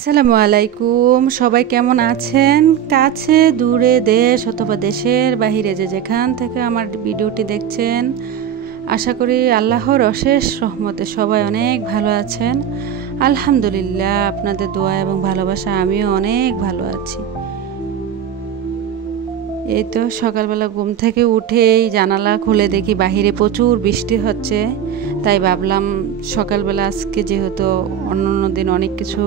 আসসালামু আলাইকুম। সবাই কেমন আছেন? কাছে দূরে দেশ অথবা দেশের বাহিরে যে যেখান থেকে আমার ভিডিওটি দেখছেন, আশা করি আল্লাহর অশেষ রহমতে সবাই অনেক ভালো আছেন। আলহামদুলিল্লাহ, আপনাদের দোয়া এবং ভালোবাসা আমিও অনেক ভালো আছি। এই তো সকালবেলা ঘুম থেকে উঠেই জানালা খুলে দেখি বাহিরে প্রচুর বৃষ্টি হচ্ছে। তাই ভাবলাম সকালবেলা আজকে যেহেতু অন্য দিন অনেক কিছু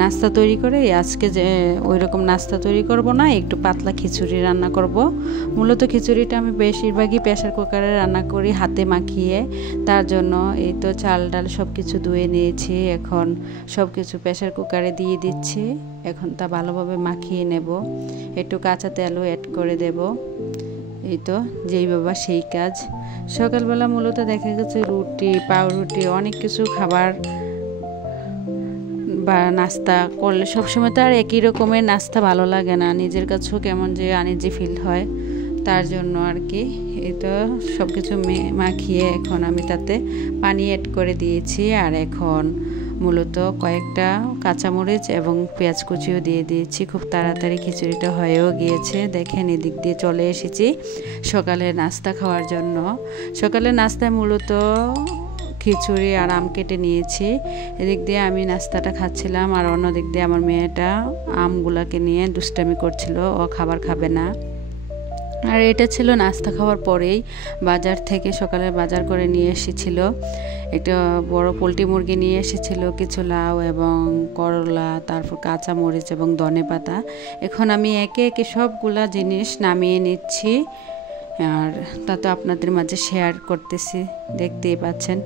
নাস্তা তৈরি করে, আজকে যে ওই রকম নাস্তা তৈরি করব না, একটু পাতলা খিচুড়ি রান্না করব। মূলত খিচুড়িটা আমি বেশিরভাগই প্রেসার কুকারে রান্না করি হাতে মাখিয়ে। তার জন্য এই তো চাল ডাল সব কিছু ধুয়ে নিয়েছি, এখন সব কিছু প্রেসার কুকারে দিয়ে দিচ্ছি। এখন তা ভালোভাবে মাখিয়ে নেব, একটু কাঁচা তেলও অ্যাড করে দেব। এই তো যেই বাবা সেই কাজ। সকালবেলা মূলত দেখা গেছে রুটি পাউরুটি অনেক কিছু খাবার বা নাস্তা করলে সবসময় তো আর একই রকমের নাস্তা ভালো লাগে না, নিজের কাছেও কেমন যে আনইজি ফিল হয়। তার জন্য আর কি এই তো সব কিছু মাখিয়ে এখন আমি তাতে পানি অ্যাড করে দিয়েছি। আর এখন মূলত কয়েকটা কাঁচামরিচ এবং পেঁয়াজ কুচিও দিয়ে দিয়েছি। খুব তাড়াতাড়ি খিচুড়িটা হয়েও গিয়েছে। দেখেন এদিক দিয়ে চলে এসেছি সকালে নাস্তা খাওয়ার জন্য। সকালে নাস্তায় মূলত খিচুড়ি আর আম কেটে নিয়েছি। এদিক দিয়ে আমি নাস্তাটা খাচ্ছিলাম, আর অন্য দিক দিয়ে আমার মেয়েটা আমগুলাকে নিয়ে দুষ্টামি করছিল, ও খাবার খাবে না। আর এটা ছিল নাস্তা খাওয়ার পরেই বাজার থেকে সকালে বাজার করে নিয়ে এসেছিল। একটা বড় পোলট্রি মুরগি নিয়ে এসেছিল, কিছু লাউ এবং করলা, তারপর কাঁচা মরিচ এবং ধনেপাতা। এখন আমি একে একে সবগুলা জিনিস নামিয়ে নিচ্ছি, আর তা তো আপনাদের মাঝে শেয়ার করতেছি, দেখতেই পাচ্ছেন।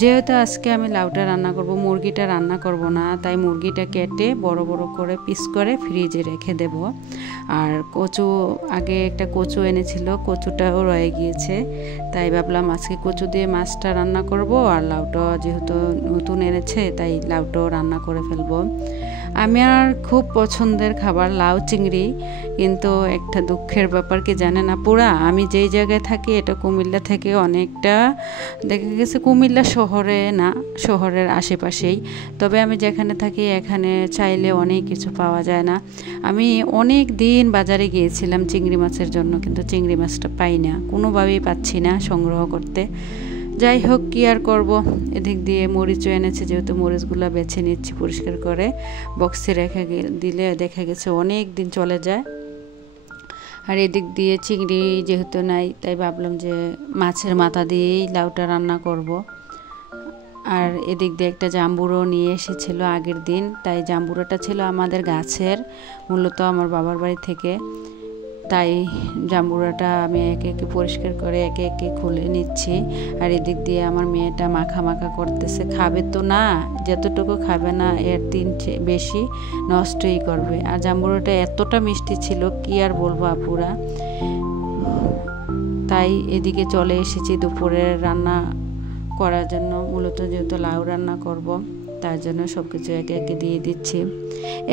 যেহেতু আজকে আমি লাউটা রান্না করব, মুরগিটা রান্না করব না, তাই মুরগিটা কেটে বড় বড় করে পিস করে ফ্রিজে রেখে দেব। আর কচু, আগে একটা কচু এনেছিল, কচুটাও রয়ে গিয়েছে, তাই ভাবলাম আজকে কচু দিয়ে মাছটা রান্না করব। আর লাউটা যেহেতু নতুন এনেছে, তাই লাউটাও রান্না করে ফেলবো। আমি আর খুব পছন্দের খাবার লাউ চিংড়ি, কিন্তু একটা দুঃখের ব্যাপার কি জানেন আপুরা, আমি যেই জায়গায় থাকি এটা কুমিল্লা থেকে অনেকটা, দেখা গেছে কুমিল্লা শহরে না, শহরের আশেপাশেই। তবে আমি যেখানে থাকি এখানে চাইলে অনেক কিছু পাওয়া যায় না। আমি অনেক দিন বাজারে গিয়েছিলাম চিংড়ি মাছের জন্য, কিন্তু চিংড়ি মাছটা পাই না, কোনোভাবেই পাচ্ছি না সংগ্রহ করতে। যাই হোক, কি আর করব। এদিক দিয়ে মরিচও এনেছে, যেহেতু মরিচগুলো বেছে নিচ্ছি পরিষ্কার করে বক্সে রেখে দিলে দেখা গেছে অনেক দিন চলে যায়। আর এদিক দিয়ে চিংড়ি যেহেতু নাই, তাই ভাবলাম যে মাছের মাথা দিয়েই লাউটা রান্না করব। আর এদিক দিয়ে একটা জাম্বুরও নিয়ে এসেছিলো আগের দিন, তাই জাম্বুরাটা ছিল আমাদের গাছের, মূলত আমার বাবার বাড়ি থেকে। তাই জাম্বুরাটা আমি একে একে পরিষ্কার করে একে একে খুলে নিচ্ছি। আর এদিক দিয়ে আমার মেয়েটা মাখা মাখা করতেছে, খাবে তো না, যতটুকু খাবে না এর 3 বেশি নষ্টই করবে। আর জাম্বুরাটা এতটা মিষ্টি ছিল কি আর বলবো আপুরা। তাই এদিকে চলে এসেছি দুপুরের রান্না করার জন্য। মূলত যেহেতু লাউ রান্না করব, তার জন্য সব কিছু একে একে দিয়ে দিচ্ছি।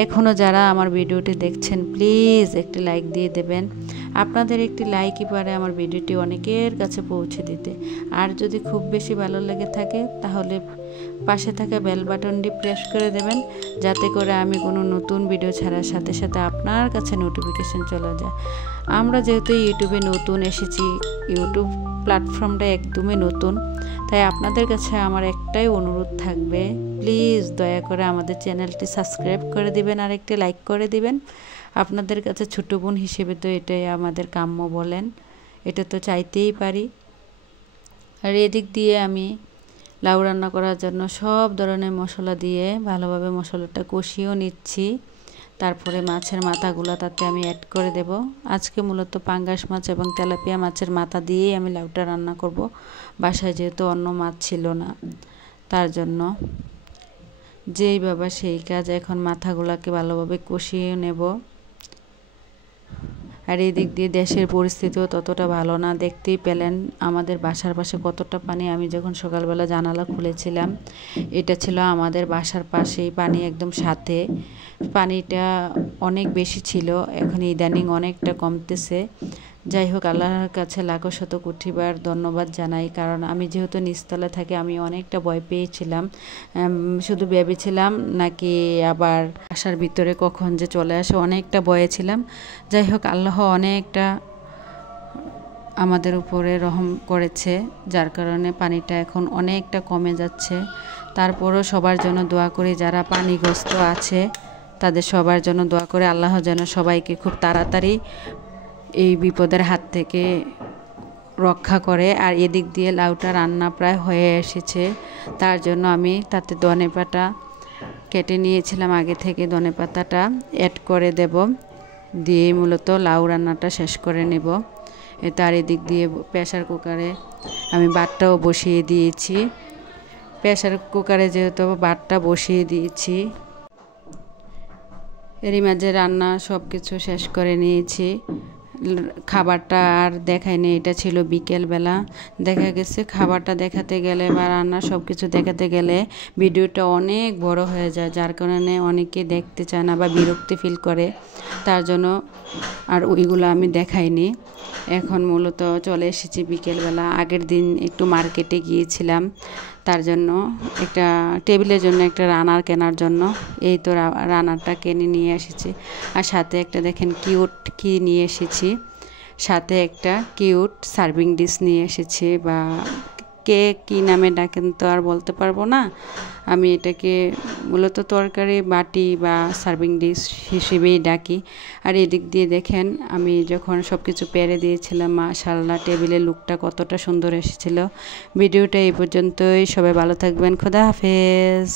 এখনও যারা আমার ভিডিওটি দেখছেন প্লিজ একটি লাইক দিয়ে দেবেন। আপনাদের একটি লাইকই পারে আমার ভিডিওটি অনেকের কাছে পৌঁছে দিতে। আর যদি খুব বেশি ভালো লেগে থাকে তাহলে পাশে থাকা বেল বাটনটি প্রেস করে দেবেন, যাতে করে আমি কোনো নতুন ভিডিও ছাড়ার সাথে সাথে আপনার কাছে নোটিফিকেশন চলে যায়। আমরা যেহেতু ইউটিউবে নতুন এসেছি, ইউটিউব প্ল্যাটফর্মটা একদমই নতুন, তাই আপনাদের কাছে আমার একটাই অনুরোধ থাকবে, প্লিজ দয়া করে আমাদের চ্যানেলটি সাবস্ক্রাইব করে দিবেন আর একটি লাইক করে দিবেন। আপনাদের কাছে ছোট বোন হিসেবে তো এটাই আমাদের কাম্য বলেন, এটা তো চাইতেই পারি। আর এদিক দিয়ে আমি লাউ রান্না করার জন্য সব ধরনের মশলা দিয়ে ভালোভাবে মশলাটা কষিয়েও নিচ্ছি। তারপরে মাছের মাথাগুলো তাতে আমি অ্যাড করে দেব। আজকে মূলত পাঙ্গাস মাছ এবং তেলাপিয়া মাছের মাথা দিয়েই আমি লাউটা রান্না করব। বাসায় যেহেতু অন্য মাছ ছিল না, তার জন্য যেই বাবা সেই কাজ। এখন মাথাগুলোকে ভালোভাবে কষিয়ে নেব। আর এই দিক দিয়ে দেশের পরিস্থিতিও ততটা ভালো না, দেখতেই পেলেন আমাদের বাসার পাশে কতটা পানি। আমি যখন সকালবেলা জানালা খুলেছিলাম, এটা ছিল আমাদের বাসার পাশেই পানি, একদম সাথে। পানিটা অনেক বেশি ছিল, এখন ইদানিং অনেকটা কমতেছে। যাই হোক, আল্লাহর কাছে লাখো শত কোটিবার ধন্যবাদ জানাই, কারণ আমি যেহেতু নিচতলা থাকি আমি অনেকটা ভয় পেয়েছিলাম। শুধু ভেবেছিলাম নাকি আবার আসার ভিতরে কখন যে চলে আসে, অনেকটা ভয়ে ছিলাম। যাই হোক, আল্লাহ অনেকটা আমাদের উপরে রহম করেছে, যার কারণে পানিটা এখন অনেকটা কমে যাচ্ছে। তারপরও সবার জন্য দোয়া করি, যারা পানিগ্রস্ত আছে তাদের সবার জন্য দোয়া করে আল্লাহ যেন সবাইকে খুব তাড়াতাড়ি এই বিপদের হাত থেকে রক্ষা করে। আর এদিক দিয়ে লাউটা রান্না প্রায় হয়ে এসেছে, তার জন্য আমি তাতে ধনেপাতা কেটে নিয়েছিলাম আগে থেকে, ধনেপাতাটা অ্যাড করে দেব, দিয়ে মূলত লাউ রান্নাটা শেষ করে নেব। তার এদিক দিয়ে প্রেসার কুকারে আমি ভাতটাও বসিয়ে দিয়েছি। প্রেসার কুকারে যেহেতু ভাতটা বসিয়ে দিয়েছি, এরই মাঝে রান্না সব কিছু শেষ করে নিয়েছি। খাবারটা আর দেখায়নি, এটা ছিল বিকেলবেলা। দেখা গেছে খাবারটা দেখাতে গেলে বা রান্না সব কিছু দেখাতে গেলে ভিডিওটা অনেক বড় হয়ে যায়, যার কারণে অনেকে দেখতে চায় না বা বিরক্তি ফিল করে, তার জন্য আর ওইগুলো আমি দেখাইনি। এখন মূলত চলে এসেছি বিকেলবেলা। আগের দিন একটু মার্কেটে গিয়েছিলাম, তার জন্য একটা টেবিলের জন্য একটা রানার কেনার জন্য এই তো রানারটা কিনে নিয়ে এসেছি। আর সাথে একটা দেখেন কিউট কি নিয়ে এসেছি, সাথে একটা কিউট সার্ভিং ডিশ নিয়ে এসেছি, বা কে কী নামে ডাকেন তো আর বলতে পারবো না। আমি এটাকে মূলত তরকারি বাটি বা সার্ভিং ডিশ হিসেবেই ডাকি। আর এদিক দিয়ে দেখেন আমি যখন সব কিছু পেরে দিয়েছিলাম, মাশাআল্লাহ টেবিলের লুকটা কতটা সুন্দর এসেছিলো। ভিডিওটা এই পর্যন্তই, সবাই ভালো থাকবেন, খোদা হাফেজ।